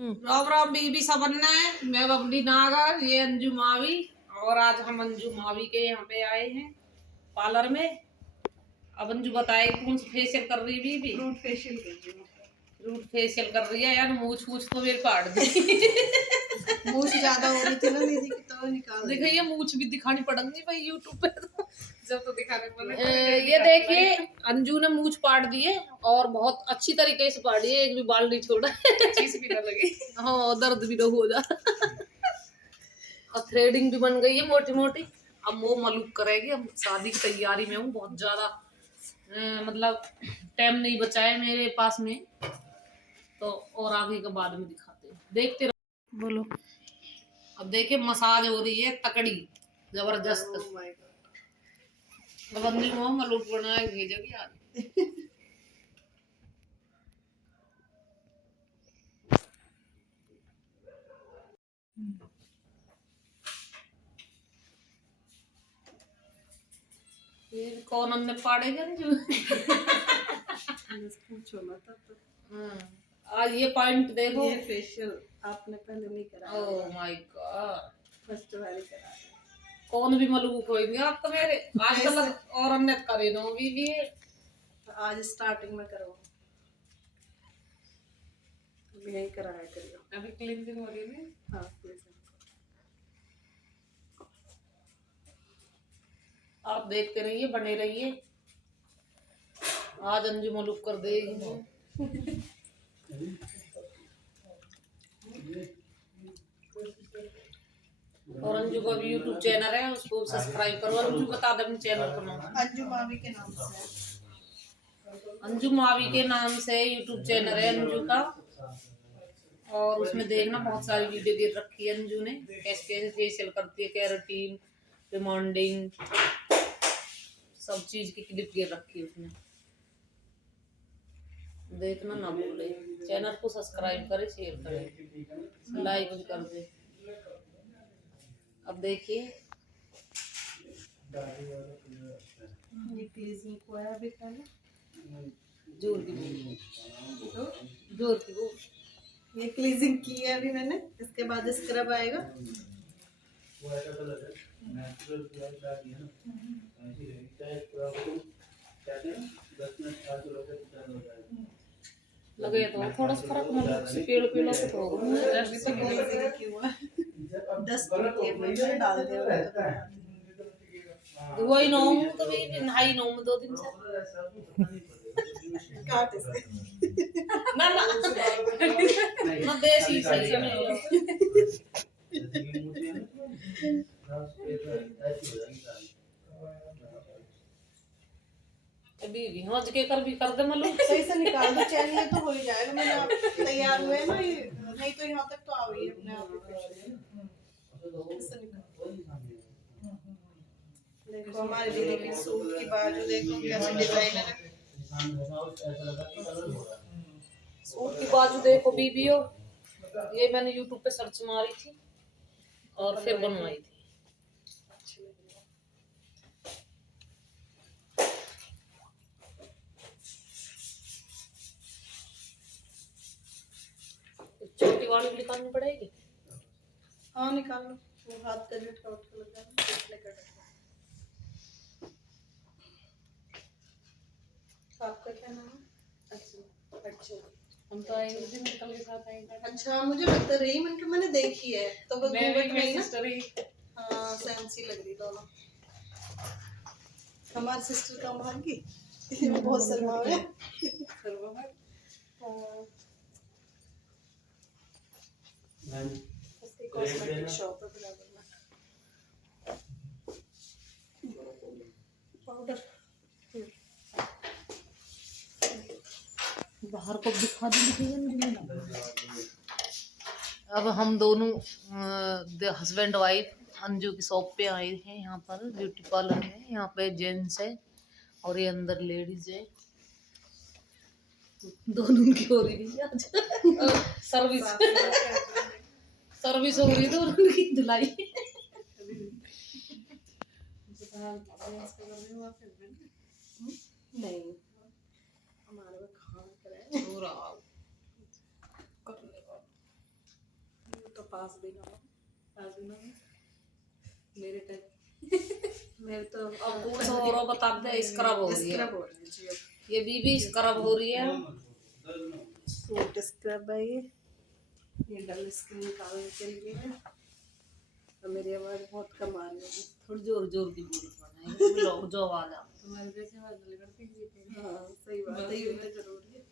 राम राम बीबी सबन ने, मैं बबली नागर, ये अंजू मावी। और आज हम अंजू मावी के यहाँ पे आए हैं पार्लर में। अब अंजू बताए कौन सा फेशियल कर रही बीबी? रूट फेशियल कर रही हूँ। रूट फेशियल कर रही है यार। मूछ तो मेरे काट दी। मूछ ज्यादा हो रही थी ना दीदी की, तो निकाल देखिए ये मूछ भी दिखानी पड़ेगी भाई यूट्यूब पे तो। जब तो दिखाने को ये देखिए अंजू ने मूछ पाट दी है और बहुत अच्छी तरीके से पाड़ी है। एक भी बाल नहीं छोड़ा। चीज भी ना लगी। हाँ दर्द भी ना हो जा। और थ्रेडिंग भी बन गई है मोटी मोटी। अब वो मलूक करेगी। अब शादी की तैयारी में हूँ बहुत ज्यादा। मतलब टाइम नहीं बचा है मेरे पास में, तो और आगे के बाद में दिखाते हैं, देखते रहो। बोलो। अब देखिए मसाज हो रही है तकड़ी जबरदस्त। बंदी को मलूक बना के भेजोगी आज। फिर कौन हमने पाड़ेगा जो। पूछो मत अब तो। आज ये पॉइंट देखो। ये फेशियल आपने पहले नहीं कराया। ओह माय गॉड, फर्स्ट बार करा। कौन भी मलूक होएंगे आप तो मेरे। आज तक और हमने करे ना भी आज स्टार्टिंग में करो। यही कराया करियो। अभी क्लीनिंग हो रही है ना। हाँ प्लीज। आप देखते रहिए, बने रहिए। आज अंजू मलूक कर देगी। और अंजू का भी यूट्यूब चैनल है, उसको सब्सक्राइब करो। अंजू बता दे अपने चैनल का नाम। अंजू मावी के नाम से। अंजू मावी के नाम से यूट्यूब चैनल है अंजू का। और उसमें देखना बहुत सारी वीडियो गिर रखी है अंजू ने, कैसे कैसे फेशियल करती है, कैरेटीन, रिमांडिंग, सब चीज की क्लिप गिर रखी है उसमें। देखना ना भूले। चैनल को सब्सक्राइब करे, शेयर करे, लाइक भी कर दे। अब देखिए ये क्लीजिंग को है अभी पहले। जोर की बोल, जोर की बोल। ये क्लीजिंग की है अभी मैंने, इसके बाद स्क्रब आएगा। लगे तो थोड़ा सा फर्क मतलब से पेड़ पेड़ों से तो होगा। अभी तो क्लीजिंग की हुआ 10 मिनट डाल दिया तो वही नौ तो भी नहाई नौ में 2 दिन से। काट इसके। ना ना ना देसी सही है। अभी भी हज के कर भी कर दे मतलब सही से निकाल दो चैन, ये तो हो ही जाएगा। मैंने आप तैयार हुए ना, ये नहीं तो यहाँ तक तो आ गई है अपने आप ही। इससे निकाल। देखो हमारे दीदी की सूट की बाजू देखो कैसे डिजाइनर है। सूट की बाजू देखो बीबीओ। ये मैंने यूट्यूब पे सर्च मारी थी और फिर बनवाई थी। छोटी वाली भी निकालनी पड़ेगी। हाँ निकाल लो, वो हाथ का जो ठोट के लगा आपका क्या नाम है? अच्छा हम तो आएंगे उसी मेडिकल के साथ आएंगे। अच्छा मुझे लगता रही मैंने देखी है तो बस घूंघट में ही सिस्टर ही। हाँ सेम सी लग रही दोनों। हमारी सिस्टर का वहाँ की बहुत शर्मावे है। उसकी कॉस्मेटिक शॉप है बराबर में। पाउडर बाहर को दिखा दी। अब हम दोनों हस्बैंड वाइफ अंजू की शॉप पे आए हैं। यहाँ पर ब्यूटी पार्लर है, यहाँ पे जेंट्स है और ये अंदर लेडीज है। दोनों उनकी हो रही थी आज सर्विस सर्विस हो रही थी और उनकी धुलाई। नहीं हमारे में खाना कराए। पास भी ना हो। मेरे टाइम मेरे तो अब कुछ और बता दे, स्क्रब हो रही है। स्क्रब हो रही है जी अब। ये बीबी स्क्रब हो रही है। सूट स्क्रब है ये डल स्किन निकालने के लिए है। और मेरी आवाज़ बहुत कम आ रही है। थोड़ी जोर जोर की बोल बनाएगी लोग जो आवाज आ। तुम्हारे जैसे आवाज नहीं करती थी। हाँ सही बात है, ये तो जरूरी है।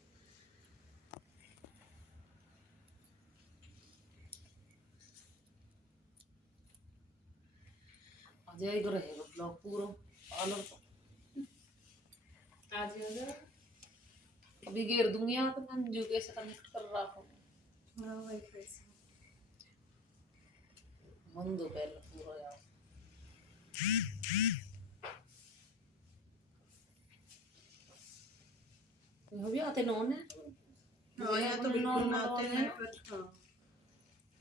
अजय इधर रहेगा ब्लॉग पूरा पार्लर तो आज ही हो जाए। अभी घेर दूंगी यहाँ पे मंजू कैसे कनेक्ट कर रहा हूँ। हाँ वही कैसे मन दो पहले पूरा यार। तुम्हें भी आते नॉन है? हाँ यहाँ तो बिल्कुल ना आते हैं पर हाँ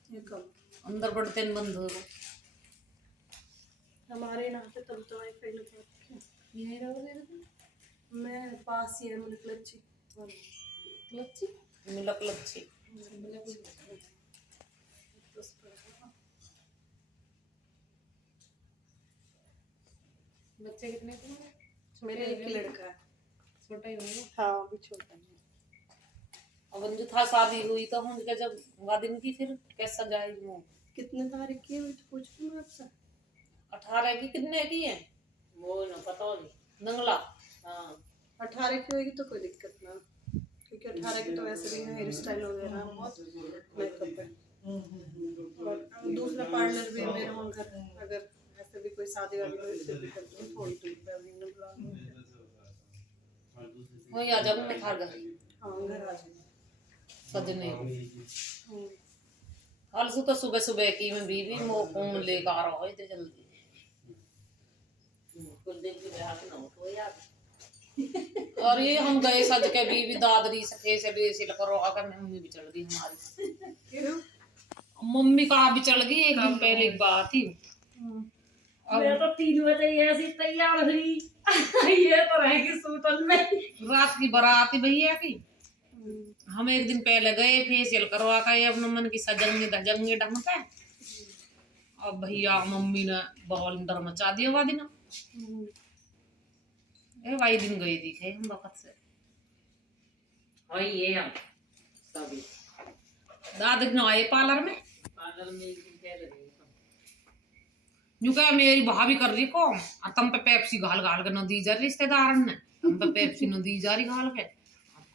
ये कम अंदर बढ़ते न बंद हो गए। हमारे यहाँ पे तब तो वाईफाई लगा रखे हैं। यही रहोगे तुम? मैं पास ही है मुझे क्लची लच्छी मिलक लच्छी बच्चे कितने थे? मेरे एक लड़का है। छोटा ही होगा। हाँ अभी छोटा है। अब अंजू था शादी हुई तो हम क्या जब दिन की फिर कैसा जाएगी वो। कितने तारीख की है मैं तो पूछ रही हूँ आपसे। 18 की कितने की है वो ना पता नहीं नंगला। हाँ 18 की होगी तो कोई दिक्कत ना, क्योंकि 18 की तो वैसे भी हेयर स्टाइल वगैरह बहुत मेकअप है। और दूसरा पार्लर भी है मेरे वहाँ घर, अगर ऐसे भी कोई शादी वादी हो तो भी करती हूँ थोड़ी दूर पे अभी ना बुला वही आ जाऊंगा मैं थार घर। हाँ घर आ जाए सजने हाल सु तो सुबह सुबह की मैं बीबी मो फोन लेकर आ रहा हूँ इतने जल्दी कुछ देर की ब्याह के ना उठो यार। और ये हम गए सज के बीबी दादरी सफे से बेसिल करो आकर मम्मी भी चढ़ गई हमारी। क्यों मम्मी कहाँ भी चढ़ गई एक दिन पहले एक बात थी। मैं तो 3 बजे ऐसी तैयार हुई। ये तो रहेगी सूटन में। रात की बारात भैया की हम एक दिन पहले गए फेशियल करवा के अपने मन की सजंगे धजंगे ढंग पे। अब भैया मम्मी ने बाल अंदर मचा दिया वादी ना वाई दिन गई दिखे हम वक्त से। और ये हम सभी दादी न आए पार्लर में एक दिन पहले गए यूं कह मेरी भाभी कर रही को तुम पे पेप्सी घाल घाल के न दी जा रही रिश्तेदारन ने तुम पे पेप्सी न दी जा रही घाल के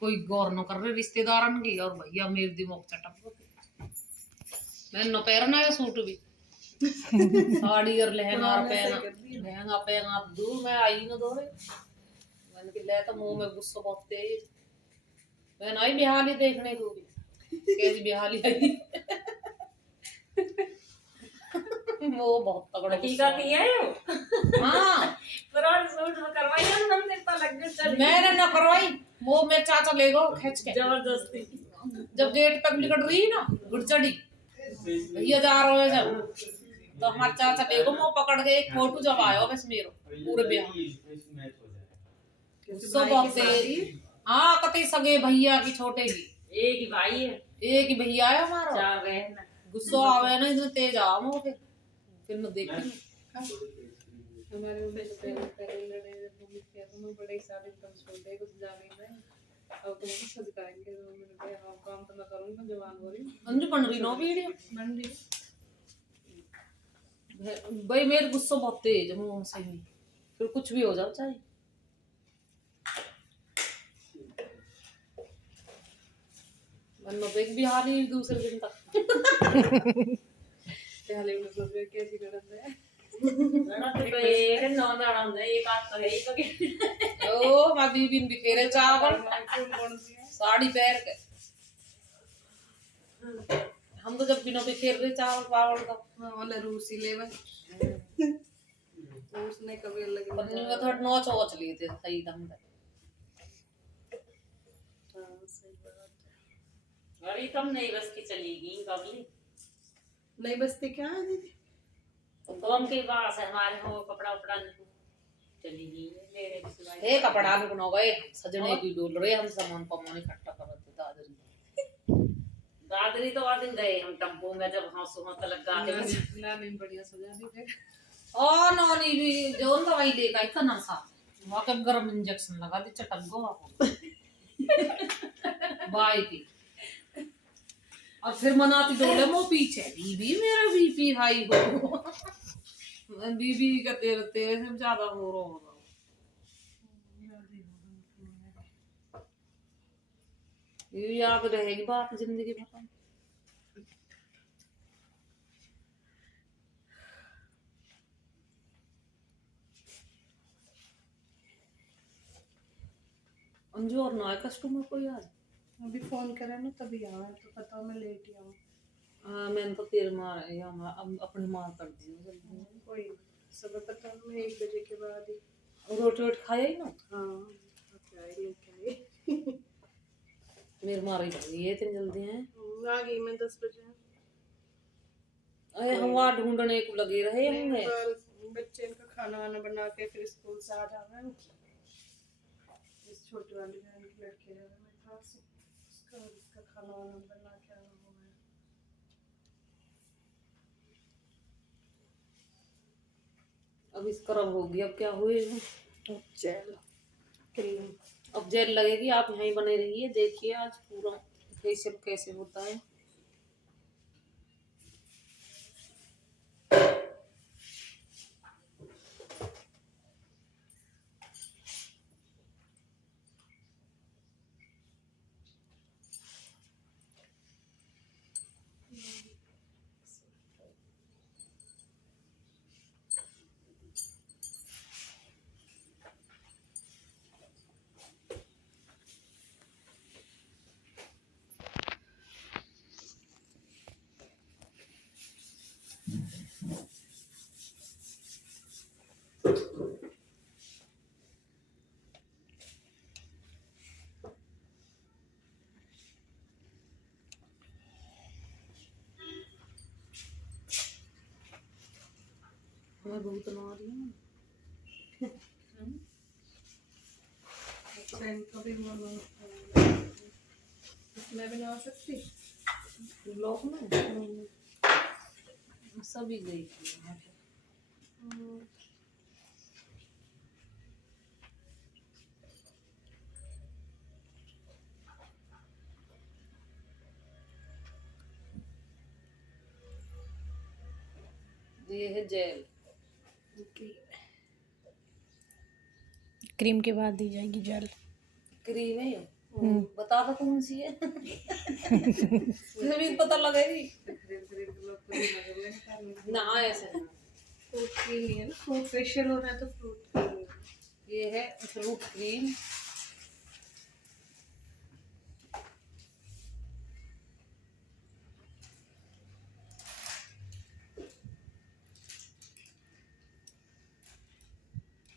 कोई गौर न कर रहे रिश्तेदारन की। और भैया मेरे दिमाग चटक मैं न पहनना है सूट भी साड़ी और लहंगा पहना दूर मैं आई न दो मैंने कि ले तो मुंह में गुस्सा बहुत तेज। मैं आई बिहाली देखने को कैसी बिहाली आई। वो बहुत तगड़ा हकीकत ही है वो। हाँ पुराने सूट में करवाई है ना हमने तो लग गया चल। मैंने ना करवाई वो मेरे चाचा ले गो खींच के जबरदस्ती। जब गेट तक निकल रही ना गुड़चड़ी भैया जा रहे हो जब तो हमारे चाचा ले गो मुंह पकड़ के एक फोटो जब आयो बस मेरो पूरे ब्याह सब बहुत। हाँ कतई सगे भैया की छोटे की एक ही भाई है एक ही भैया है हमारा 4 बहन है। गुस्सा आवे ना इतने तेज आम हो फिर मैं देखी हमारे में पहले लड़े मम्मी के तुम बड़े सारे कम छोटे कुछ जाने में अब तुम सज करेंगे तो मैंने कहा हाँ काम तो मैं करूंगी मैं जवान हो रही अंजू बन रही नो वीडियो बन रही भाई मेरे गुस्सा बहुत तेज है मुंह से ही फिर कुछ भी हो जाओ चाहे एक भी हाल ही दूसरे दिन तक पहले में सोच रहे कैसी लड़न है तो एक नौ लड़न है एक आध तो है ही तो ओ मां बीबी बिखेरे चावल साड़ी पहन के हम तो जब बिना बिखेर रहे चावल पावल का वाले रूसी लेवन उसने कभी अलग पन्नी में थोड़ा नोच वोच लिए थे सही ढंग से। हाँ सही बात है। गाड़ी कम नहीं बस की चलेगी कबली नहीं बसती क्या है दीदी तो हम के पास है हमारे हो कपड़ा उपड़ा चलेगी मेरे सिवाय ए कपड़ा न गए सजने की डोल रहे हम सामान पमोने इकट्ठा कर रहे थे दादरी दादरी तो आज दिन गए हम टेम्पो में, जब हाँसू हाँ लगा के नानी बढ़िया सजा दी थे। और नौनी भी जो दवाई लेकर आई था सा वहाँ गर्म इंजेक्शन लगा दी चटक गो बाई की। और फिर मनाती डोले मो पीछे बीबी मेरा बीपी हाई हो बीबी का तेरे से ज्यादा हो रहा होगा। ये याद रहेगी बात जिंदगी भर। अंजू और ना कस्टमर को यार अभी फोन करा ना तभी आया, तो पता मैं लेट ही आऊँ। हाँ मैंने तो तेरे मार अपनी मार कर दी जल्दी। कोई सुबह पता मैं 1 बजे के बाद ही। रोटी वोटी खाया ही ना। हाँ क्या ही लेके आई। मेरे मार ही लगी है इतनी जल्दी है। आ गई मैं 10 बजे। अरे हम वहाँ ढूंढने को लगे रहे होंगे। बच्चे इनका खाना वाना बना के फिर स्कूल से आ जाना है। इस छोटी वाली बहन की लड़की है मेरे पास, उसका खाना वाना बना के आना हुआ है। अब इसका रब होगी अब क्या हुए जेल क्रीम। अब जेल लगेगी। आप यहीं बने रहिए देखिए आज पूरा फेशियल कैसे होता है। मैं बहुत ना रही हूँ। अच्छा इनका भी मैं बना सकती लोग में सभी गई थी वहाँ पे। ये है जेल। क्रीम के बाद दी जाएगी जेल। क्रीम है बता दो कौन सी है मुझे भी पता लगेगी ना ऐसे ना। फ्रूट क्रीम ही है ना, फ्रूट फेशियल हो रहा है तो फ्रूट क्रीम। ये है फ्रूट क्रीम।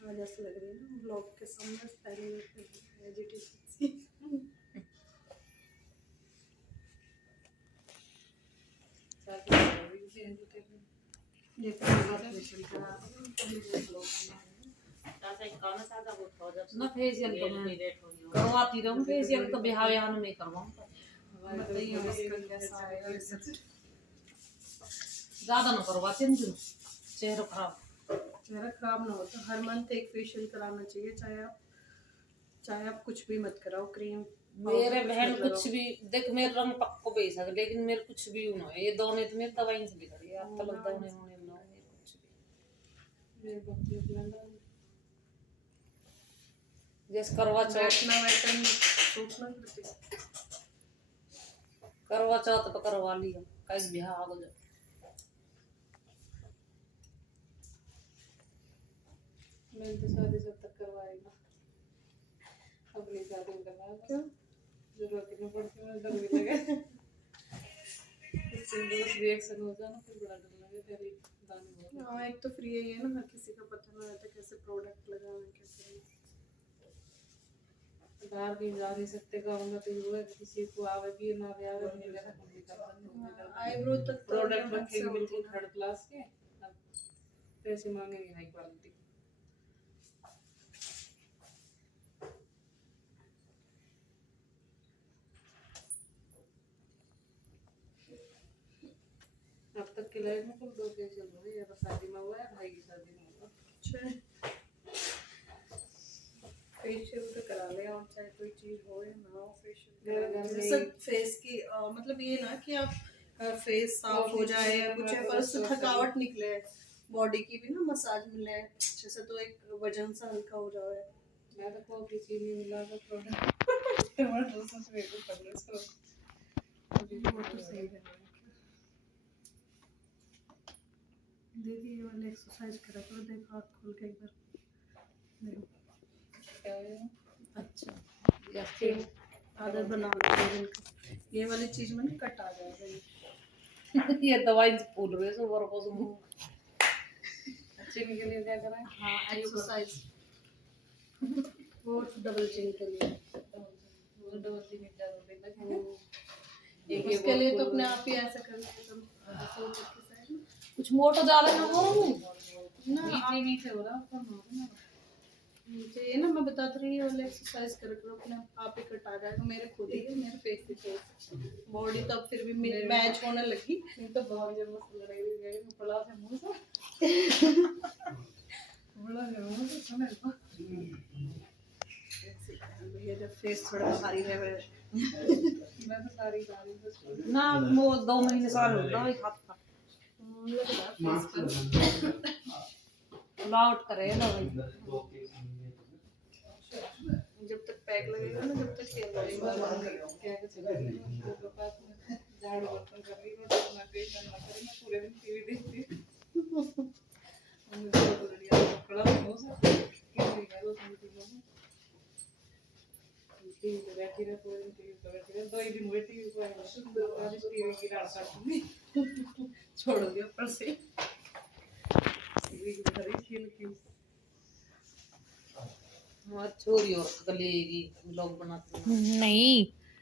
आज ऐसे लग रही है ना ब्लॉग के सामने पहले एजिटेशन सी। ये तो फेशियल करा ना फेशियल तो मैं करवाती रहूं। फेशियल तो बिहार यहाँ नहीं करवाऊं। बताइए इसका कैसा आएगा रिजल्ट। ज्यादा ना करवाते हैं जो चेहरा खराब। चेहरा खराब ना हो तो हर मंथ एक फेशियल कराना चाहिए, चाहे आप कुछ भी मत कराओ, क्रीम मेरे बहन कुछ भी देख मेरे रंग पक्को बेच सके लेकिन मेरे कुछ भी ना हो। ये दोनों तो मेरी दवाई से बिगड़ गई। अब तक दवाई होने ना हो मेरे कुछ भी। मेरे बच्चे ब्लेंडर जैसे करवा चौथ करवा चौथ पे करवा लिया कई बिहार आ गया। मैंने तो शादी जब तक करवाएगा अपनी शादी में करवाएगा। क्यों जरूरत ही नहीं पड़ती, मुझे डर भी लगे इससे दोस्त रिएक्शन हो जाना फिर बड़ा डर लगे तेरी दानी बहुत। हाँ एक तो फ्री है ये ना, हर किसी का पता नहीं रहता कैसे प्रोडक्ट लगाना कैसे। बाहर कहीं जा नहीं सकते गाँव में तो ये है कि किसी को आवे भी ना भी आवे नहीं लगा हम भी कर सकते। आईब्रो तक प्रोडक्ट रखेंगे बिल्कुल थर्ड क्लास के, अब पैसे मांगेंगे हाई क्वालिटी। अब तक के लाइफ में कुल 2 फेशियल हुए, या तो शादी में हुआ है, भाई की शादी में हुआ। अच्छा फेशियल तो करा ले, और चाहे कोई चीज हो या ना हो फेशियल मेरे घर में जैसे फेस की मतलब ये ना कि आप फेस साफ हो जाए या कुछ है, पर उससे थकावट निकले, बॉडी की भी ना मसाज मिले अच्छे से, तो एक वजन सा हल्का हो जाए। मैं तो कॉफी चीनी मिला कर प्रोडक्ट टमाटर सॉस में को कर ले इसको। वो तो सही है। दीदी ये वाले एक्सरसाइज करा करो, देखो आँख खोल के एक बार देखो। क्या है अच्छा या फिर आदत बना लो ये वाली चीज में ना कट आ जाएगा ये। ये दवाई फूल रही है सुबह को चीनी के लिए क्या करें? हाँ एक्सरसाइज वो डबल चिन के लिए। वो डबल चीनी ज्यादा देना चाहिए। एक उसके लिए तो अपने आप ही ऐसा कर लिया करो, ऐसे ऊपर की साइड में कुछ मोटो ज्यादा ना हो ना चीनी से हो रहा है पर ना नीचे ये ना मैं बता तो रही हूँ, वाले एक्सरसाइज कर करो अपने आप ही कट आ जाएगा। मेरे खुद ही है, मेरे फेस की फेस बॉडी तो अब फिर भी मैच होने लगी। ये तो बहुत जब मस्त लग रही है बड़ा से मुंह से बड़ा से मुंह से सुने तो भैया जब फेस थोड़ा भारी है मैं तो सारी बस ना वो 2 महीने साल हो गया एक हफ्ता लाउट करे ना भाई। जब तक पैक लगेगा ना, जब तक खेल लगेगा। क्या कर पास में झाड़ू बर्तन कर रही हूँ तो मैं पेट ना करी, मैं पूरे दिन टीवी देखती हूँ। हमने तो बढ़िया बड़ा हो सकता है कि नहीं करो तुम टीवी पे बैठी रहे पूरे दिन, टीवी पे बैठी रहे 2 दिन हुए टीवी पे आज टीवी की रात काटूंगी छोड़ दिया ऊपर से टीवी की खरीद खेल हमारी छोरी और कलेगी ब्लॉग बनाती है। नहीं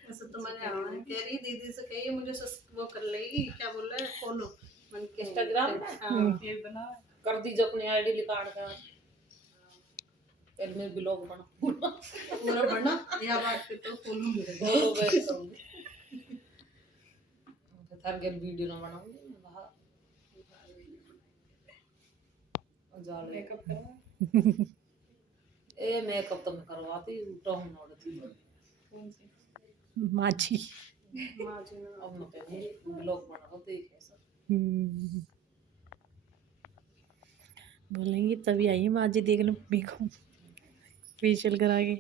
ऐसा तो मैंने कह रही दीदी से कही मुझे वो कर लेगी, क्या बोल रहा है फॉलो मन के इंस्टाग्राम में? हाँ ये बना कर दीजिए अपनी आईडी निकाल कर पहले मैं ब्लॉग बना पूरा बना या बात पे तो फॉलो मिलेगा। दो बैठ करूंगी थर गया वीडियो ना बनाऊंगी मैं बाहर जाले मेकअप करना ए मेकअप तो मैं करवाती टॉम नोड़ती कौन सी माची माँ जी ने अब मैं कहूँ ब्लॉग बना तो देखे सब हम्म। बोलेंगी तभी आइए माँ जी देख लो मम्मी को फेशियल करा के।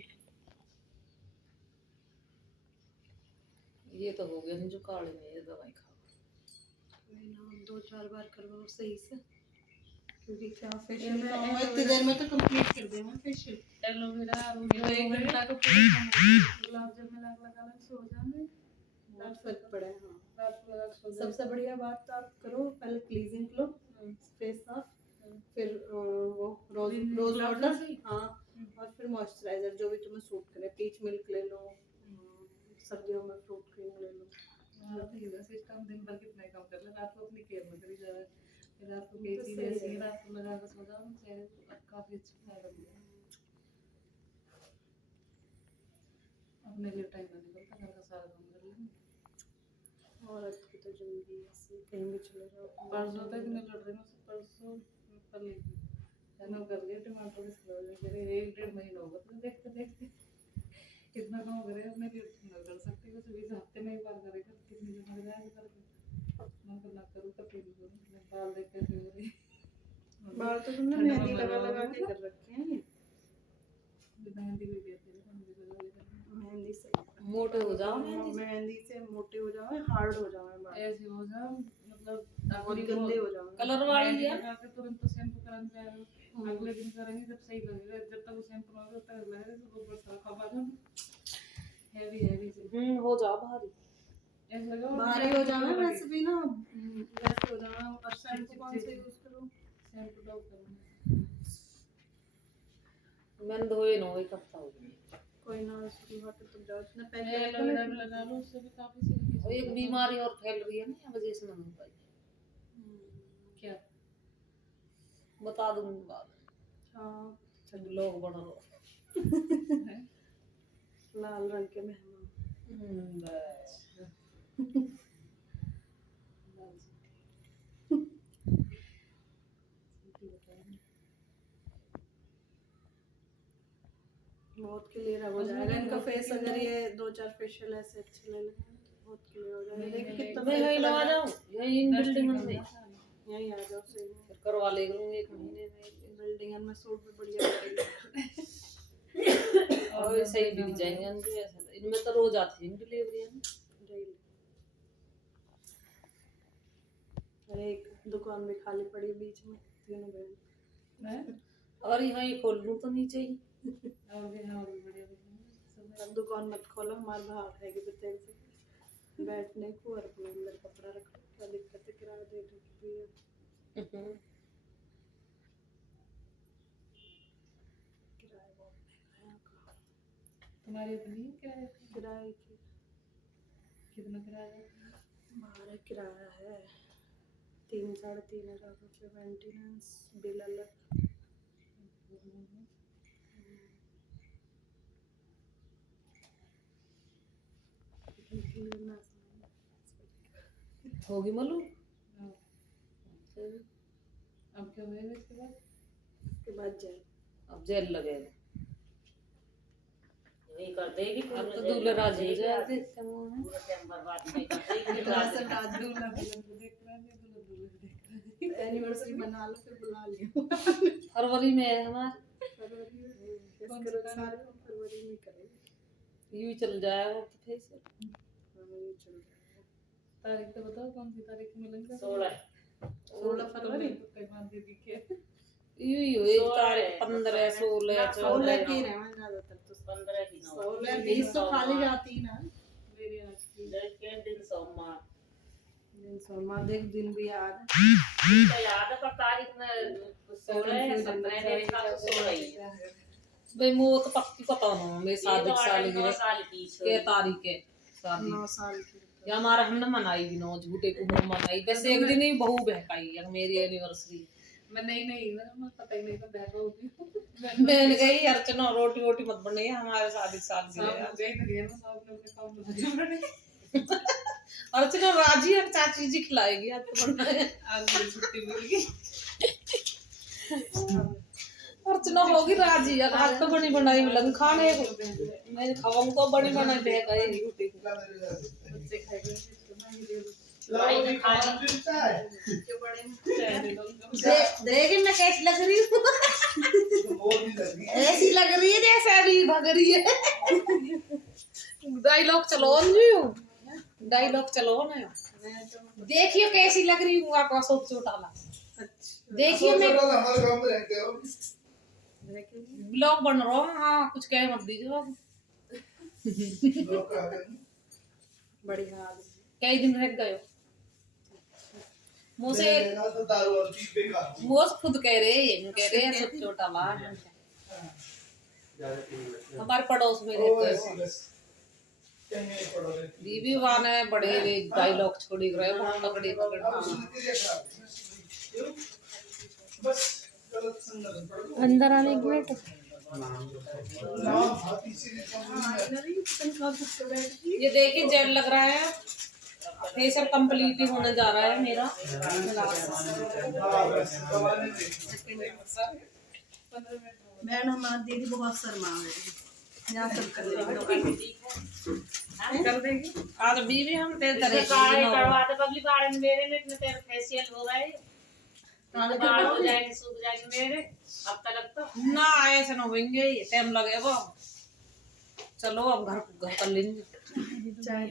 ये तो हो गया नहीं जो काले में ये दवाई खा 2-4 बार करवाओ सही से, क्योंकि क्या फेशियल में इतनी देर में तो कंप्लीट कर देना फेशियल। एलोवेरा जो 1 घंटा का गुलाब जामुन लगा ले सो जाने बहुत फर्क पड़ा है। हाँ रात को लगा के सो सबसे बढ़िया बात तो आप करो, पहले क्लीजिंग लो फेस साफ, फिर वो रोज वाटर, हाँ और फिर मॉइस्चराइजर जो भी तुम्हें सूट करे, पीच मिल्क ले लो, सर्दियों में फ्रूट क्रीम ले लो। हाँ तो ये सिस्टम दिन भर कितना ही काम कर ले, रात को अपनी केयर में करी जा रहा है, फिर रात को कैसी जैसी रात को लगा के सो जाओ चेहरे को काफी अच्छा लगता है। अपने लिए टाइम ना निकलता, घर का सारा काम कर लेंगे। औरत की तो जिंदगी ऐसी, कहीं भी चले जाओ। परसों तक मैं लड़ रही हूँ, परसों कर ली थी मैंने कर लिया टमाटर की सब्जी, मेरे 1-1.5 महीना होगा तो देखते देखते कितना काम करे अपने लिए ना कर सकते कुछ भी, हफ्ते में एक बार करेगा कितनी दिन लग जाएगा करके मैं तो ना करूँ तो फिर मैं बाल देख के फिर बोली बाल तो तुमने मेहंदी लगा के कर रखे हैं, मेहंदी भी देती है मेहंदी लगा के मेहंदी से मोटे हो जाओ मेहंदी से। मेहंदी से मोटे हो जाओ, हार्ड हो जाओ बाल, ऐसे हो जाओ मतलब बहुत गंदे हो जाओ। कलर वाली है लगा के तुरंत शैम्पू कराने जा रहे हो, अगले दिन करेंगे जब सही लगेगा, जब तक वो शैम्पू ना हो तब तक लगेगा तो ऊपर सारा खबर हैवी से हो जाओ भारी ऐसे लगा भारी हो जाना वैसे भी ना, वैसे हो जाना। और शैम्पू कौन सा यूज करो? शैम्पू डॉग करूँगा मैंने धोए ना एक हफ्ता हो गया। कोई ना उसकी बात तो जाओ इतना मैं पहले एलोवेरा भी लगा लो, उससे भी काफी सिल्की और एक बीमारी और फैल रही है ना या वजह से ना हो पाई, क्या बता दूंगी बाद में। हाँ सब लोग बना लो है लाल रंग के मेहमान। बस क्लियर हो जाएगा इनका फेस। अगर ये 2-4 फेशियल ऐसे अच्छे ले लेंगे तो बहुत क्लियर हो जाएगा। देखिए कितना मैं यही लगा जाऊँ, यही इन बिल्डिंग में यही आ जाओ सही में। फिर करवा ले लूँगी 1 महीने में। बिल्डिंग में सूट भी बढ़िया लगेगा। और सही बिक जाएंगे इनके ऐसे। इनमें तो रोज आती है डिलीवरी है। डेली। और एक दुकान भी खाली पड़ी बीच में, तीनों बहन। और यहाँ ही खोल लूँ तो नीचे ही। और भी बढ़िया बढ़िया। अब दुकान मत खोलो, हमारे बाहर है कि बितेल से बैठने को और अपने अंदर कपड़ा रखो। क्या दिक्कत है, किराया दे रही है। किराया बहुत महंगा है यहाँ का। तुम्हारी अपनी किराया किराए की कितना किराया? हमारा किराया है 3-3.5 हज़ार रुपये। मेंटेनेंस बिल अलग। होगी मालूम। अब क्या होगा इसके बाद? उसके बाद जाए अब जेल लगेगा। यही कर देगी। अब तो दूल्हा राजी हो जाएगा। पूरा टाइम बर्बाद नहीं कर देगी। ऐसा राज दूल्हा दूल्हा देख रहा है, दूल्हा दूल्हा देख रहा है। एनिवर्सरी मना लो, फिर बुला लियो। फरवरी में है हमारे। फरवरी में इसके सारे फरवरी में करेंगे। यूं चल जाएगा तो फिर से फरवरी चल जाएगा। तारीख तो बताओ, कौन सी तारीख को मिलेंगे? 16 फरवरी। कई बार दीदी के यूं ही हो। 1 तारीख 15 16 16 की रहना ज्यादातर तो 15 की 16 20 तो खाली जाती है ना। मेरी आज की दिन सोमवार। दिन सोमवार देख, दिन भी याद है। तो याद है पर तारीख में 16 है 17 मेरे ख्याल से 16 ही है। भाई वो तो पक्की पता ना मेरी शादी साल की के तारीख है शादी। 9 साल की। या हमारा हमने मनाई भी 9 झूठे को मनाई। वैसे एक दिन ही बहू बहकाई है मेरी एनिवर्सरी। मैं नहीं मैं पता ही नहीं था बहका होगी। मैंने कही अर्चना रोटी वोटी मत बने हमारे शादी साल की है। सब गई तो गए ना, सब अपने अपने काम में लगे पड़े। अर्चना राजी है, चाची जी खिलाएगी आज तो बनाए। आज मेरी छुट्टी मिल गई। अर्चना होगी राजी है। आज तो बनी बनाई मिलन खाने को मैं खाऊंगा तो बनी बनाई बहकाएगी रोटी को। बच्चे खाएंगे तो मैं ही देखिए मैं कैसी लग रही हूँ। ऐसी लग रही है जैसे अभी भग रही है। डायलॉग चलो डायलॉग चलो ना। देखिए कैसी लग रही हूँ आपका सोच चोटाला। देखिए मैं ब्लॉग बन रहा हूँ। हाँ कुछ कह मत दीजिए आप। बढ़िया। कई दिन रह गए मुझसे वो खुद कह रहे हैं सब चोटाला। हमारे पड़ोस में रहते बीबी वाने बड़े डायलॉग छोड़ी गए बहुत तगड़े अंदर आने की मिनट। ये देखिए जेल लग रहा है। फेशियल कंप्लीट होने जा रहा है मेरा। बहन हमारी दीदी बहुत शर्मा है। यहाँ सब कर देगी। आज बीवी हम तेरे तरह करवाते पब्लिक बारे में मेरे में इतने तेरे फेशियल हो गए बाल हो जाएंगे सूख जाएंगे मेरे अब तक तो ना ऐसे ना होंगे। ये टाइम लगेगा। चलो अब घर कर लेंगे। चाय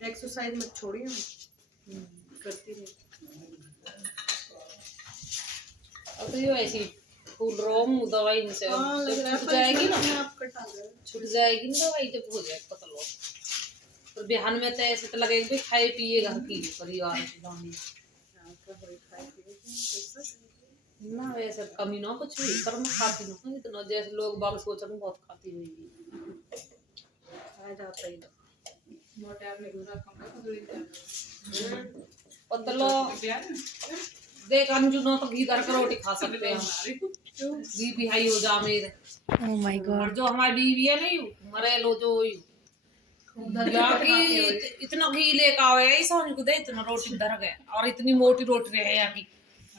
एक्सरसाइज मत छोड़िए, करती रही। अब तो ये ऐसी फूल रोम दवाई से छूट जाएगी ना। छूट जाएगी ना दवाई जब हो जाए पता लो। तो बिहान में तो ऐसे तो लगेगा खाए पिए घर की परिवार की ना। वैसे कमी ना कुछ भी पर मैं खाती ना इतना जैसे लोग बाल सोच रहे बहुत खाती हुई आ जाता ही मोटे आपने घुरा कम कर पतलो देख अंजू ना तो घी करके रोटी खा सकते हैं। घी भी हाई हो जा मेरे। Oh my God. और जो हमारी बीवी है नहीं मरे लो जो बाकी इतना घी लेके आवे ही समझ को दे, इतना रोटी धर गए और इतनी मोटी रोटी रहे यहाँ की।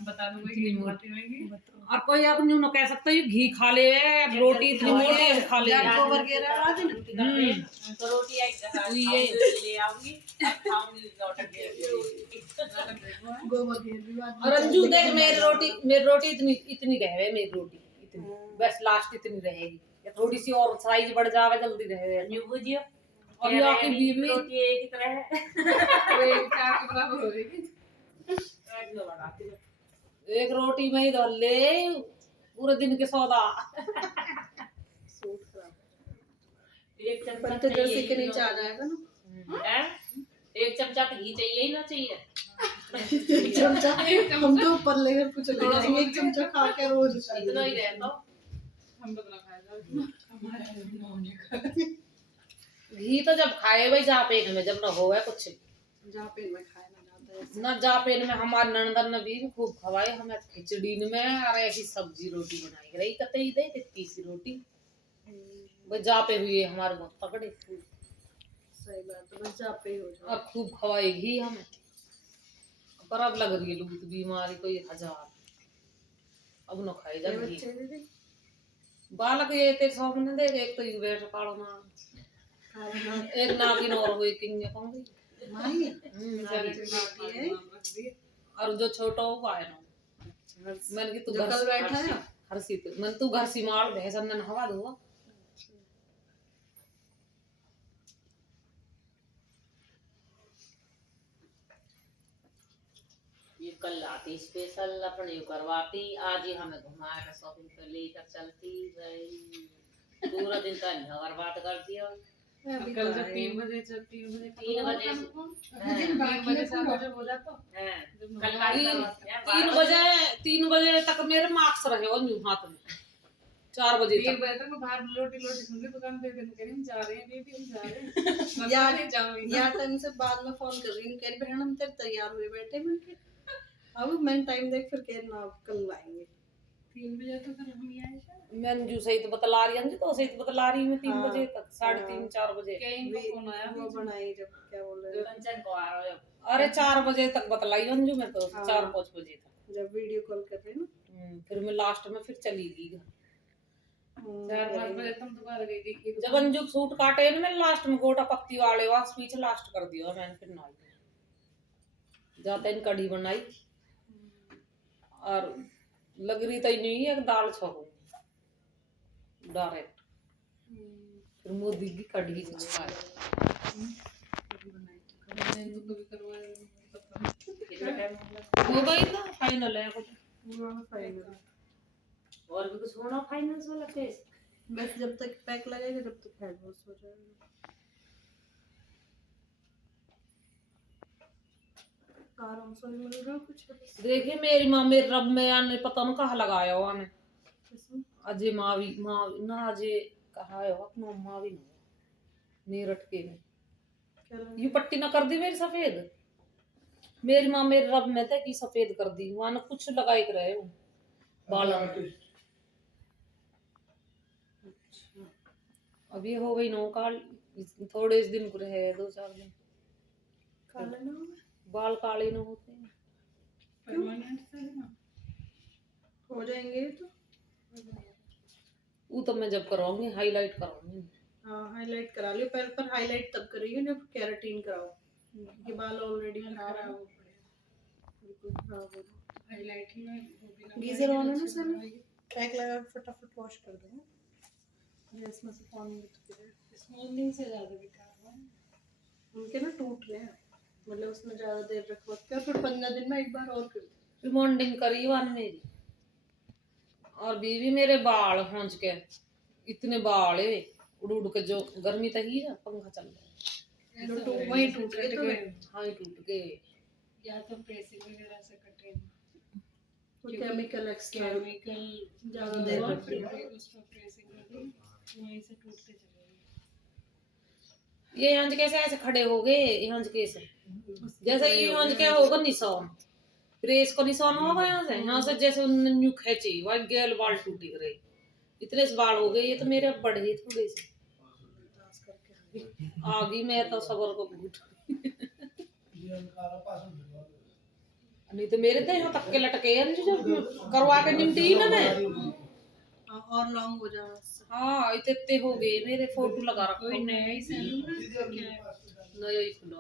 बता दूं मैं कि खाती होंगी। और कोई अब न्यू न कह सकता है घी खा ले, रोटी इतनी मोटी है खा ले। तो रोटी आई ये ले आऊंगी, खाऊंगी, लौट के और अंजू देख मेरी रोटी इतनी रहे, मेरी रोटी इतनी बस लास्ट इतनी रहेगी, या थोड़ी सी और साइज बढ़ जावे जल्दी रहे। न्यू भुजिया और यहाँ की बीवी रोटी एक ही तरह है, वो एक चार के बराबर हो जाएगी। एक दो बनाती हूँ। एक रोटी में ही धर ले पूरे दिन के सौदा। एक चम्मच पर तो जैसे के नीचे आ जाएगा ना, हैं? एक चमचा तो घी चाहिए ही ना चाहिए। एक चमचा हम तो ऊपर लेकर कुछ ले जाएंगे, एक चमचा खा के रोज इतना ही रहता हूँ। हम बदला खाएगा हमारे घी तो जब खाए भाई जा पेन में, जब न हो कुछ जहाँ पे मैं खाए ना जाता है। न जा पेन में। हमारे नंदन ने भी खूब खवाई हमें खिचड़ी में, और ऐसी सब्जी रोटी बनाई रही कतई दे इतनी सी रोटी वो जा पे हुई हमारे बहुत पकड़े खूब, सही बात है, बस जहाँ पे ही हो जाए। और खूब खवाई घी हमें। पर अब लग रही है लोग बीमारी कोई 1000 अब न खाई जा ये घी। बच्चे दीदी बालक ये तेरे सामने देख, एक तो बैठ काड़ो ना, एक नागिन और हुई किंग कहूंगी। और जो छोटा हो आए ना, मैंने की तू जो कल बैठा है हरसी मन तू घर सी मार दे संदन हवा दो। ये कल आती स्पेशल अपने करवाती, आज ही हमें घुमा कर शॉपिंग पर लेकर चलती भाई, पूरा दिन का घर बात कर दिया। कल जब 3 बजे 3 बजे से जब हो जाता कल का 3 बजे तक मेरे मार्क्स रहे हो न्यू हाथ में, 4 बजे 3 तक। बजे तक मैं बाहर लोटी सुन रही दुकान पे, दिन कह रही हम जा रहे हैं दीदी, हम जा रहे हैं यार नहीं जाऊंगी यार टाइम से बाद में फोन कर रही हूँ, कह रही बहन हम तेरे तैयार हुए बैठे। मैं अब मैं टाइम देख फिर कह ना कल आएंगे 3 बजे तक हम ही आए शायद। मैं अंजू सही तो बतला रही, अंजू तो सही तो बतला रही मैं 3 बजे तक, 3:30 4 बजे। कहीं का फोन आया वो बनाई जब क्या बोल रहे कंचन को आ रहा है। अरे 4 बजे तक बतलाई अंजू मैं तो, 4-5 बजे तक। जब वीडियो कॉल कर रहे ना, फिर मैं लास्ट में फिर चली गई घर। 4-5 बजे तुम दोबारा गई थी। जब अंजू सूट काटे ना मैंने लास्ट में गोटा पत्ती वाले वहां स्पीच लास्ट कर दिया मैंने, फिर ना जाते इन कढ़ी बनाई और लग रही तो नहीं है दाल छो डायरेक्ट, फिर मोदी की कढ़ी कुछ खाए। हो गई ना फाइनल है कुछ और भी कुछ होना फाइनेंस वाला केस। बस जब तक पैक लगेगा जब तक हेड वॉश हो जाएगा। आराम से मिल रहा कुछ। देखिए मेरी माँ मेरे रब में आने पता नहीं कहाँ लगाया हुआ ने, अजय मावी माँ ना अजय कहा है अपना मावी मेरठ के में ये पट्टी ना कर दी मेरी सफेद, मेरी माँ मेरे रब में थे कि सफेद कर दी वहां कुछ लगाई कर रहे हो बालों में। अब ये हो गई नो काल, थोड़े इस दिन रहे 2-4 दिन काले ना बाल काले न होते हैं। परमानेंट से है ना हो जाएंगे तो। वो तो मैं जब करवाऊंगी हाईलाइट कराऊंगी। हाँ हाईलाइट करा लियो, पहले पर हाईलाइट तब करिए जब केराटिन कराओ, क्योंकि बाल ऑलरेडी खराब है, बिल्कुल खराब हो। हाईलाइट में वो भी ना गीजर ऑन है ना सर, पैक लगा के फटाफट वॉश कर दो। ये इसमें से पानी निकल रहा स्मूथनिंग से ज्यादा बेकार हुआ है, उनके ना टूट रहे हैं, मतलब उसमें ज्यादा देर रखो क्या, फिर 15 दिन में एक बार और कर दो। रिमॉन्डिंग करी वन मेरी और बीवी मेरे बाल होंच के इतने बाल है उड़ उड़ के, जो गर्मी तक ही ना पंखा चल रहा है तो वही टूट गए तो हाँ टूट के। या तो प्रेसिंग वगैरह से कटे वो केमिकल एक्स्ट्रा केमिकल ज्यादा देर रखते हैं। उसमें प्रेसिंग करके वहीं से टूटते चले ये हंज कैसे ऐसे खड़े हो गए, ये हंज कैसे जैसे ये हंज क्या होगा निशान, प्रेस को निशान होगा यहाँ से जैसे न्यू खेची वही गेल बाल टूटी रही, इतने से बाल हो गए। ये तो मेरे बड़े ही थोड़े से आ गई मैं तो सबर को भूत नहीं तो मेरे तो यहाँ तक के लटके हैं जो करवा के निमटी ना मैं और लॉन्ग हो जाए हाँ इतने हो गए मेरे फोटो लगा रखो कोई नया ही सैलून है क्या है? नया ही खुला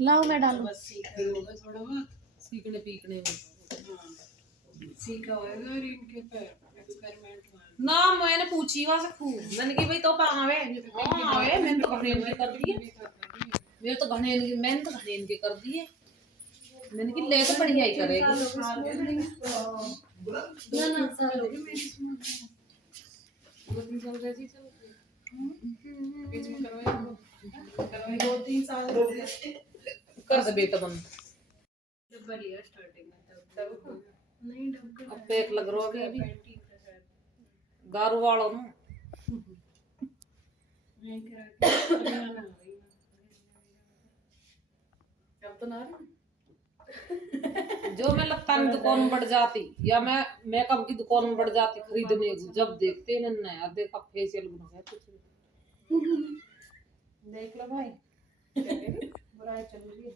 लाओ मैं डालू। बस सीखा होगा थोड़ा बहुत सीखने पीकने में सीखा होगा और इनके पे एक्सपेरिमेंट ना मैंने पूछी वहां से खूब मैंने कि भाई तो पावे हाँ आवे मैंने तो घने इनके कर दिए मैंने तो घने इनके कर दिए मैंने कि ले तो बढ़िया ही करेगी ना ना साल हो गए मेरी इसमें 2-3 साल वैसे ही चल रही बीच में करवाई 2-3 साल हो गए कर दे बेटा बन डब्बा लिया स्टार्टिंग में तब नहीं डब्बा अब पैक लग रहा है अभी 20 था शायद गारू वालों में नहीं करा के हरियाणा हो गई अब तो ना रही जो मैं लगता है दुकान बढ़ जाती या मैं मेकअप की दुकान बढ़ जाती खरीदने को जब देखते हैं नया देखा फेशियल बना कुछ देख लो भाई बुराई चल रही है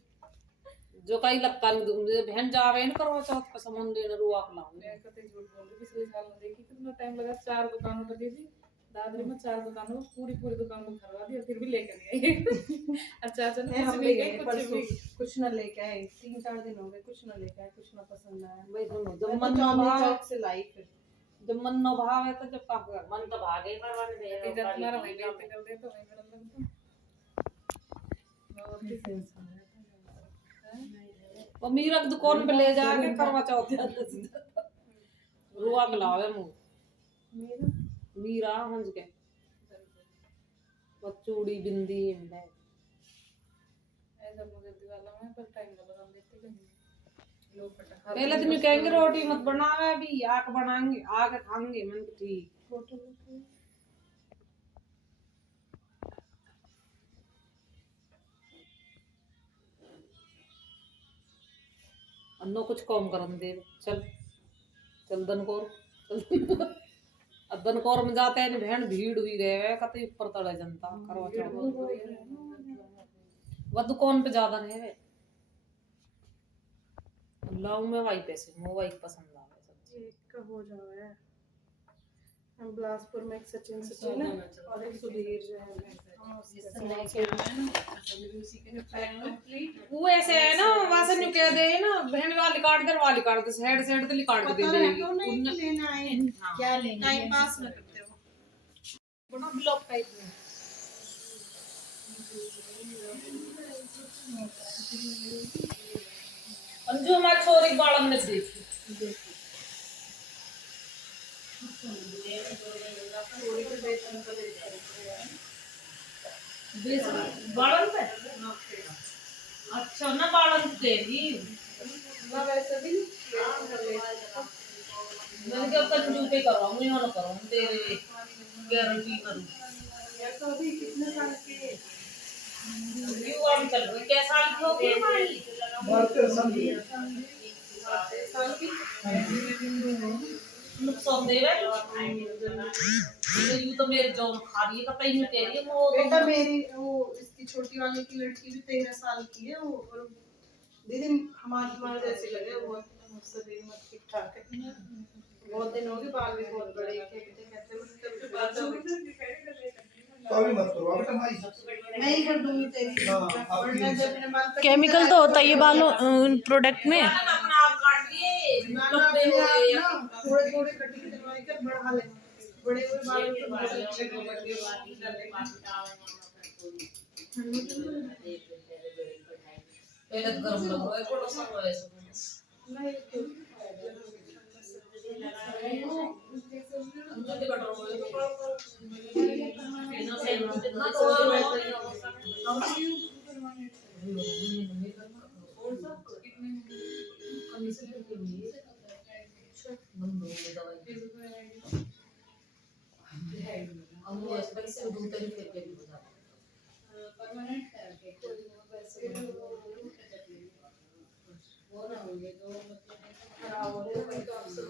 जो कहीं लगता नहीं मुझे बहन जावे न करवा चौथ का सामान लेने रुआ खिलाऊंगी मैं कते झूठ बोल रही पिछले साल में देखी कितना टाइम लगा 4 दुकानों पर दी थी दादरी में 4 दुकानों में पूरी दुकान को करवा दी और फिर भी लेकर नहीं आई अच्छा नहीं, हम भी गए परसों कुछ ना लेके आए 3-4 दिन हो गए कुछ ना लेके आए कुछ ना पसंद आया भाई सुनो जब मैं मन तो न चांदनी भावे चौक से लाई फिर जब मन न भावे तो जब का कर मन तो भागे परवाने दे जब तुम्हारा वही लेते कर दे तो वही मेरा लगता और भी सेंस आ रहा था और मीरा की दुकान पे ले जाके करवा चौथ रुआ खिलावे मुंह मेरा मीरा हंस के चूड़ी बिंदी मिले ऐसा मुझे दिवाला में पर टाइम लगा हम देखते कहीं लोग पटा पहले दिन में कहेंगे रोटी मत बनावे अभी आके बनाएंगे आके खाएंगे मन ठीक फोटो में अन्नो कुछ कम करन दे चल चल दनकोर दनकोर में जाते हैं बहन भीड़ हुई रहे कतई ऊपर तले जनता करवा चौथ वह दुकान पे ज्यादा नहीं है लाऊं मैं वही पैसे मुझे वही पसंद आवे सब्जी एक का हो जावे हम बिलासपुर में एक सचिन सचिन है और एक सुधीर जो है हम उसके वो ऐसे है ना वैसे न्यू कह दे ना बहन वाली काट दे साइड साइड ते काट के दे क्यों नहीं लेना है क्या टाइम पास ना करते हो बड़ा ब्लॉक टाइप में अंजू हमारी छोरी बालन ने देखी बालन पे अच्छा ना बालन देगी ना वैसे भी मैंने क्या कंजू पे करवाऊंगी यहाँ ना करूँ तेरे गारंटी करूँ या तो अभी कितने साल के क्यों हम चल रही क्या साल की होगी हमारी साल की नुकसान दे रहा है यूं तो मेरे जॉब खा रही है पता ही नहीं कह रही है वो बेटा मेरी वो इसकी छोटी वाली की लड़की भी 13 साल की है वो और दीदी हमारे जैसे लगे वो शरीर में ठीक ठाक है बहुत दिन हो गए बाल भी बहुत बड़े अभी मत करो बेटा भाई मैं ही कर दूंगी तेरी और मैं जब अपने बाल केमिकल तो होता है ये बालों प्रोडक्ट में अपना आप काट लिए थोड़े थोड़े कटिंग करवाई कर बढ़ा ले बड़े हुए बाल तो बहुत अच्छे पहले तो गरम लग रहा है थोड़ा सा वैसे नहीं खराब हो रहे हैं तो आप सब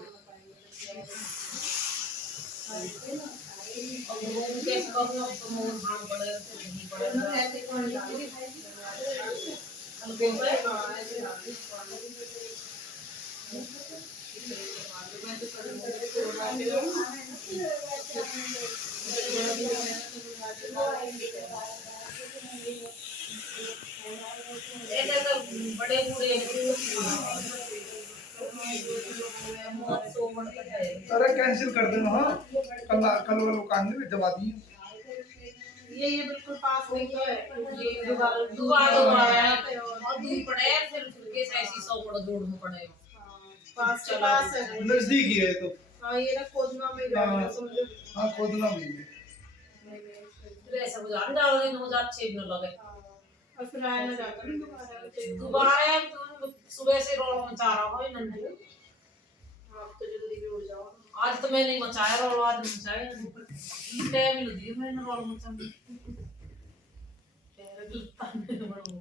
अब घूम कैसे करूँ, अब तो मोर भाग पड़े तो नहीं पड़ेगा। ऐसे कौन डालेगी? हल्के में हाँ, ऐसे डालेगी, पानी। मैं तो करूँगी, तो बना के लाऊँ। ऐसे तो बड़े बूढ़े मौत सो बढ़ है। अरे कैंसिल कर देना। हाँ कल कल वालों का आएंगे दबा दिए। ये बिल्कुल पास में ही है। ये दोबारा आया और दूर पड़े फिर कैसे ऐसी 100 बड़ा जोड़ना पड़ेगा। पास के पास है। नजदीक ही है तो। हाँ, ये ना खोदना में जाएगा, समझो। हाँ खोदना भी है। फिर ऐसा गुजार डाल देना, मुझे अच्छे न लगे। और फिर आया ना जाता नहीं दोबारा। दोबारा तुम सुबह से रोड मचा रहा हो नंदू। आप तो जल्दी भी उड़ जाओ। आज तो मैं नहीं मचाया रोड, आज मचाया टाइम ही लगी मैंने रोड मचाने। तेरे दिल ताने बड़ो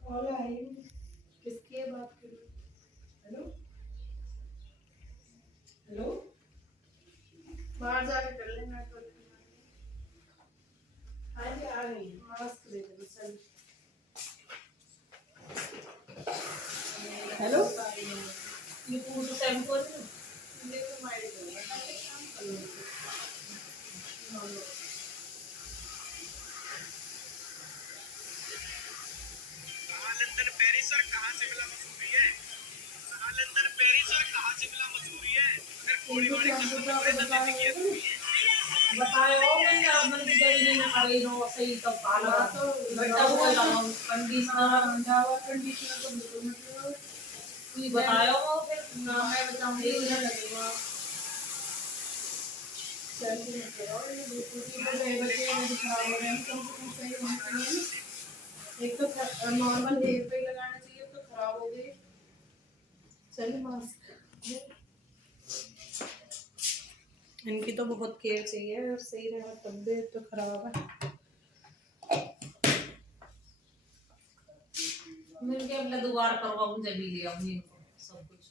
और आई किसकी बात कर रही? हेलो हेलो, बाहर जाके कर लेना। हाँ जी, आ गई। मास्क दे दो सर। हेलो, ये पूरा टाइम को देखो माइक दो। लंदन पेरिस और कहाँ से मिला मसूरी है। लंदन पेरिस और कहाँ से मिला मसूरी है। अगर कोड़ी वाड़ी बताओ मैंने मैंने ना करे नो सही तो काला तो बेटा वो कंडीशनर कंडीशनर तो बिल्कुल मतलब कोई बताओ वो फिर ना, मैं बताऊंगी ना लगेगा। चलिए मैं कह रहा हूँ, ये दूसरी तो गए बच्चे मेरे खराब हो रहे हैं, कम से कम सही होनी चाहिए ना। एक तो नॉर्मल हेयर पे लगाना चाहिए, तो खराब हो गई। चलिए मास्क, इनकी तो बहुत केयर चाहिए, अगर सही रहा तबीयत तो खराब है। मिल के अपने दोबारा करवाऊं जब भी लिया हूं इनको सब कुछ।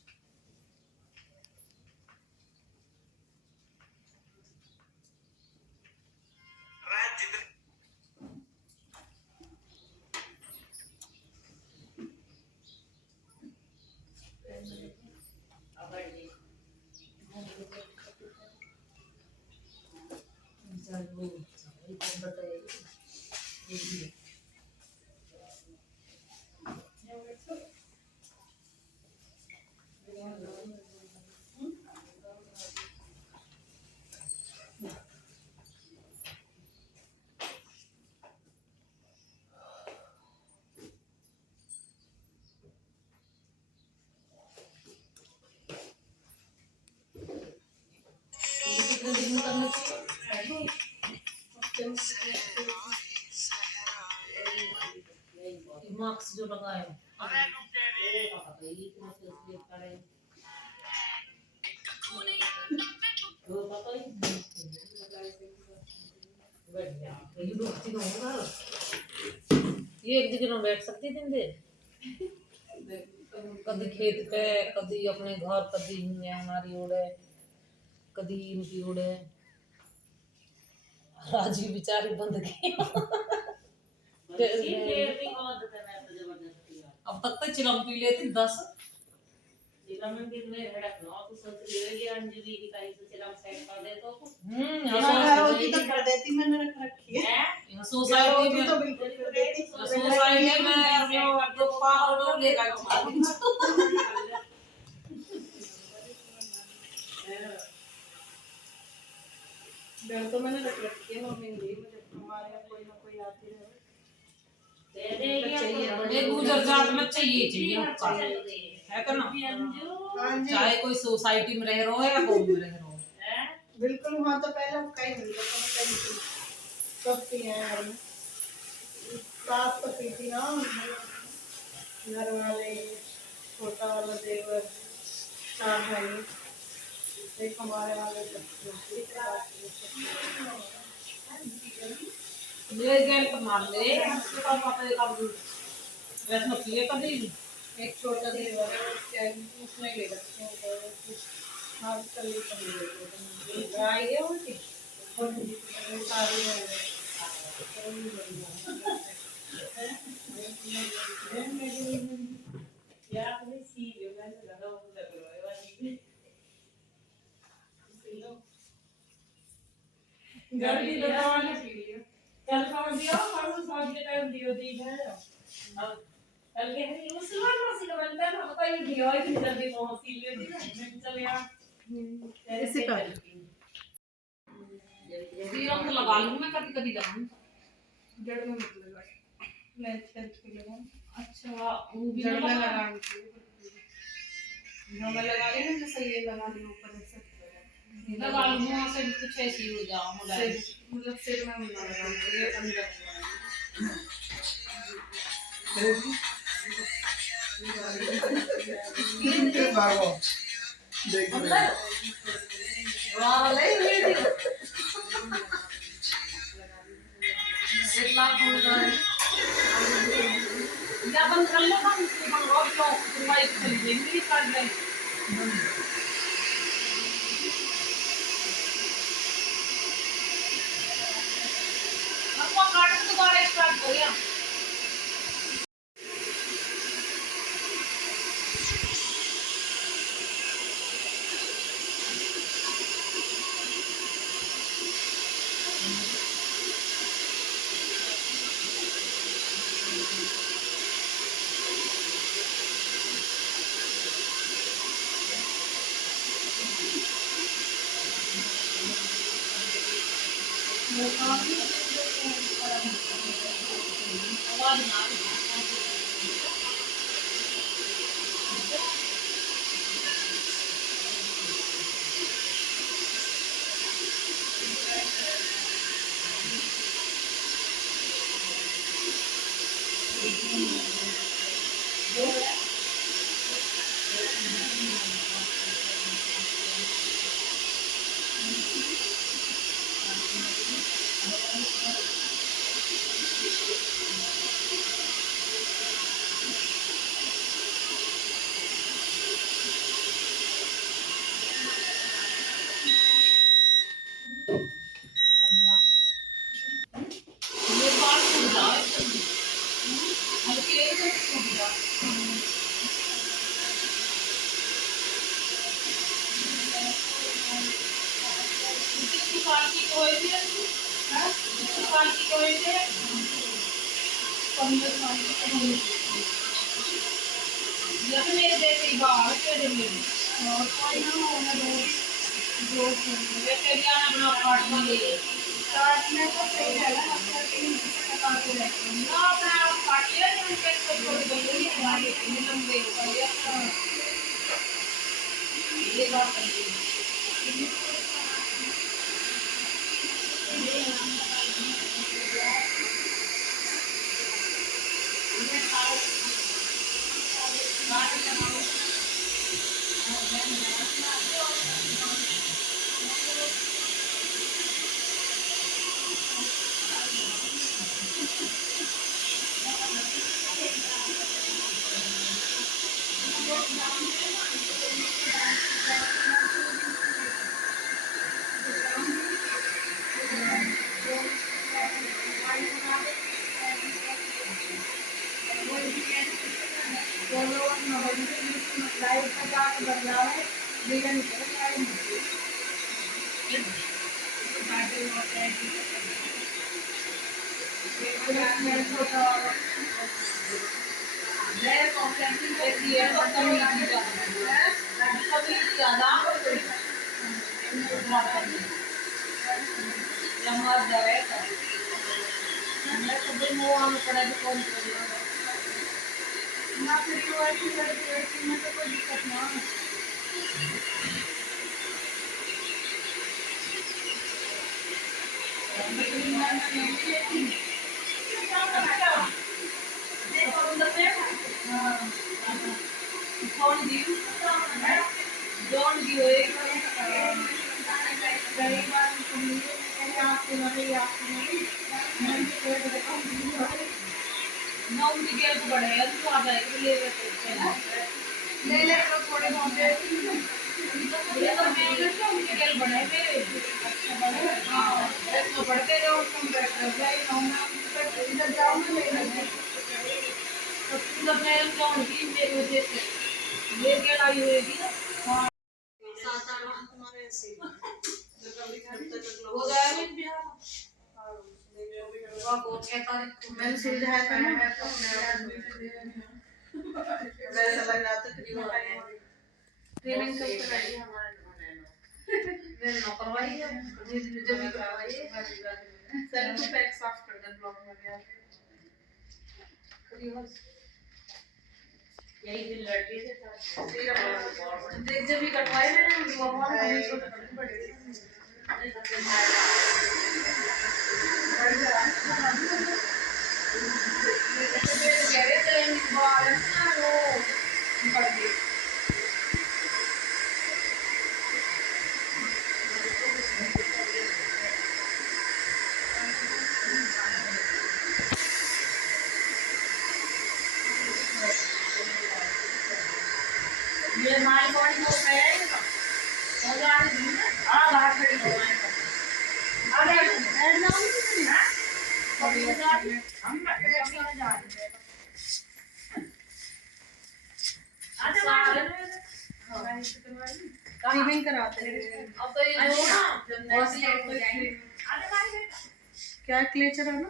चलो ये बताइए ये कितने दिन में करना चाहिए? मार्क्स जो लगाए ये एक जगह बैठ सकती दिन दे कभी खेत पे कभी अपने घर कभी हमारी उड़े कभी इनकी उड़े राजी बेचारी बंद की अब तक तो चिलम पी लेती 10 होती तो कर देती, मैंने रख रखी है। सोसाइटी में तो बिल्कुल कर देती। सोसाइटी में दो पार लोग लेगा डर तो मैंने रख रखी है मम्मी ने, मुझे हमारे यहाँ कोई ना कोई आती रहे। एक गुजर जात में चाहिए आपका है का ना। हाँ जी, चाहे कोई सोसाइटी में रह रहा हो या गांव में रह रहा हो। बिल्कुल। वहाँ तो पहले कहीं मिलता था, कहीं सब पी हैं घर में। सास तो पीती ना, घर वाले, छोटा वाला देवर, चार भाई, एक हमारे वाले मेरे गैल पर मार ले उसके पास पता है कब वैसे पिए कभी एक छोटा देवर है उसमें ले रखते हैं कुछ। हाँ कल गाय है उनकी शादी है। गर्मी तो कौन कल कौन दिया परसों सांझ के टाइम दियो दी है अब कल के है उस बार मसी का बनता है हम तो ये दियो इतनी जल्दी पहुंची ले थी ना मैं चल यार इसी का सीरम तो लगा लूं मैं, कभी कभी लगाऊं। जड़ में मत लगा मैं हेल्थ के लिए अच्छा वो भी जड़ में लगा। लगानी चाहिए। जो मैं लगा रही हूँ ना सही है लगा रही हूँ ऊपर से लगा लूं वहां से कुछ ऐसी हो जाओ मुलायम। मतलब सिर में ना लगाना चाहिए अंदर के बारो देख ले वाह ले ले एक लाख हो गए या बंद कर लो हम इसको बंद और लो तुम्हारी चली जाएंगी काट ले। हमको काट के दोबारा स्टार्ट कर या आवाज ना ये बात सुन जाओ हल्के से सुन जाओ। कितनी साल की कोई थी हां कितनी साल की कोई थी 15 साल की या तो मेरे जैसे ही बाहर के लिए और कोई ना होना दो वैसे भी अपना अपार्टमेंट ले स्टार्ट में तो सही है ना अक्सर के काटते रहते हैं ना अपना काट लिया तो कैसे छोड़ गई हमारे लंबे ये बात सही है। ना फिर तो ऐसी लड़की में तो कोई दिक्कत ना है। नौ मिगेल को बढ़े हैं तो आ जाएगा ले लेते हैं ना ले ले तो थोड़े बहुत ये तो मैं तो मिगेल बढ़े मेरे अच्छा बढ़े हाँ तो बढ़ते रहो तुम बैठ रहो जाए ना इधर जाओ ना ले लो तो पूरा मैं जाऊंगी मेरी वजह से ये क्या लाई होगी ना सात आठ माह तुम्हारे ऐसे ही जब कभी घर तक हो गया है बिहार मैंने सुलझाया था ना वैसा लग रहा था कि ट्रेनिंग कब कराई मैंने ना करवाई है जब भी करवाई है सर को पैक साफ कर दे ब्लॉक में गया यही दिन लड़के थे देख जब भी कटवाए मैंने भगवान को भी तो करनी पड़ेगी कह रहे थे बाल ना वो पड़ गए ये माय बॉडी को है ना तो आ रही है आ बाहर खड़ी हो आ रही है ना हम जा रहे हैं ट्रेनिंग कराते हैं अब तो ये जो ना जब नेक्स्ट लेट हो जाएंगे क्या क्लेचर है ना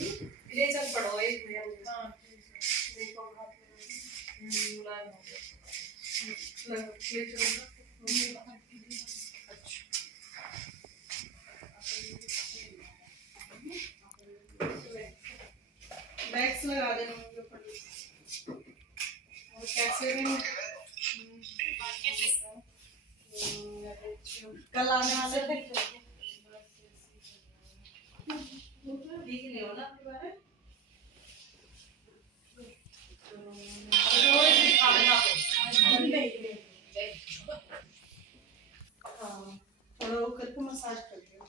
ले चल पड़ो एक मिनट हां देखो हाथ मुलायम हो गया क्लेचर बैग्स लगा देना उनके ऊपर और कैसे भी कल आने वाले थे देख लियो ना आपके बारे थोड़ा वो करके मसाज कर दियो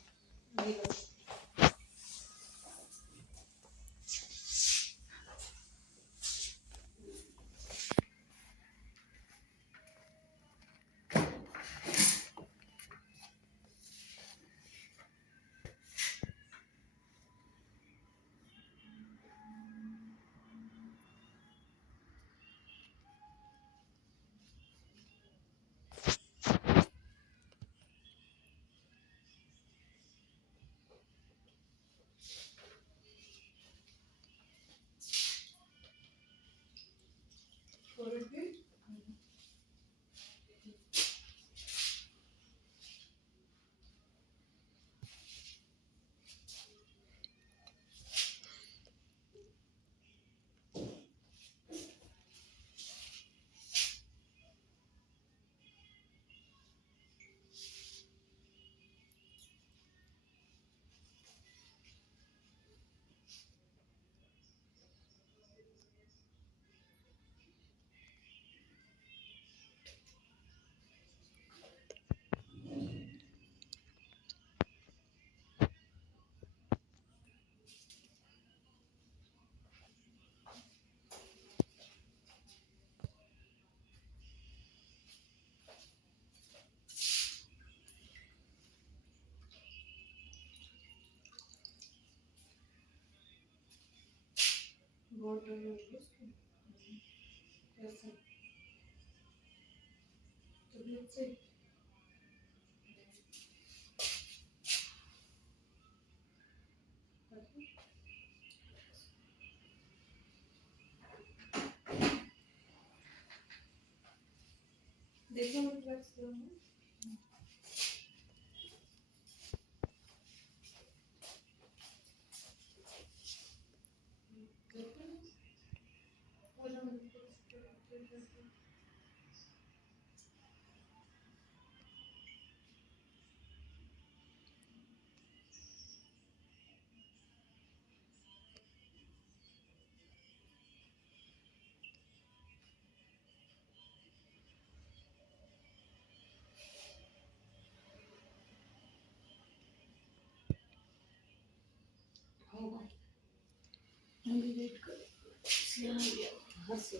बहुत डर लग कैसे तबीयत से देखो मैं रिलैक्स करूँगा घर से